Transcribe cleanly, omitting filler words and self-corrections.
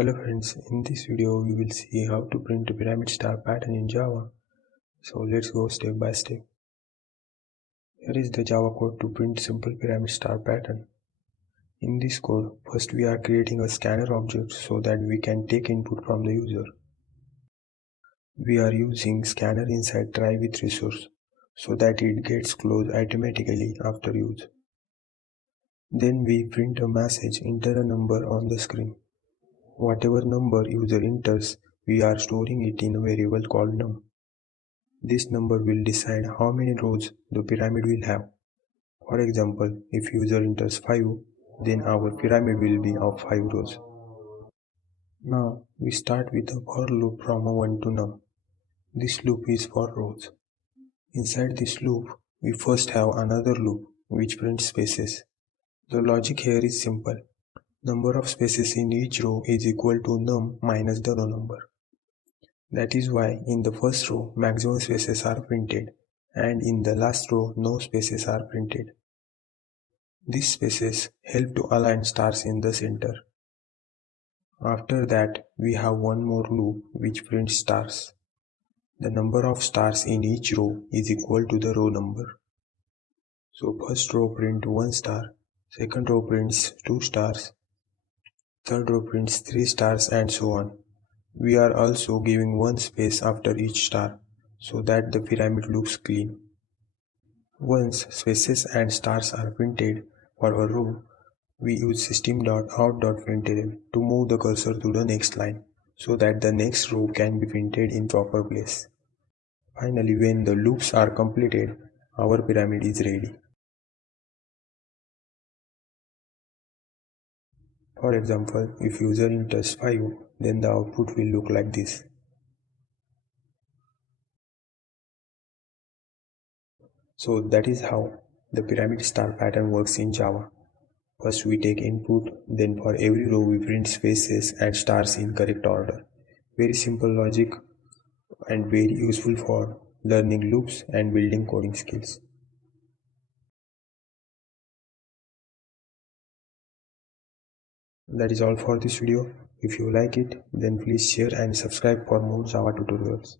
Hello friends, in this video we will see how to print a pyramid star pattern in Java. So let's go step by step. Here is the Java code to print simple pyramid star pattern. In this code, first we are creating a scanner object so that we can take input from the user. We are using scanner inside try with resource so that it gets closed automatically after use. Then we print a message, enter a number on the screen. Whatever number user enters, we are storing it in a variable called num. This number will decide how many rows the pyramid will have. For example, if user enters 5, then our pyramid will be of 5 rows. Now we start with a for loop from 1 to num. This loop is for rows. Inside this loop, we first have another loop which prints spaces. The logic here is simple. Number of spaces in each row is equal to num minus the row number. That is why in the first row maximum spaces are printed and in the last row no spaces are printed. These spaces help to align stars in the center. After that we have one more loop which prints stars. The number of stars in each row is equal to the row number. So first row prints 1 star, second row prints 2 stars, third row prints 3 stars and so on. We are also giving one space after each star so that the pyramid looks clean. Once spaces and stars are printed for a row, we use system.out.println to move the cursor to the next line so that the next row can be printed in proper place. Finally, when the loops are completed, our pyramid is ready. For example, if user enters 5, then the output will look like this. So that is how the pyramid star pattern works in Java. First we take input, then for every row we print spaces and stars in correct order. Very simple logic and very useful for learning loops and building coding skills. That is all for this video. If you like it, then please share and subscribe for more Java tutorials.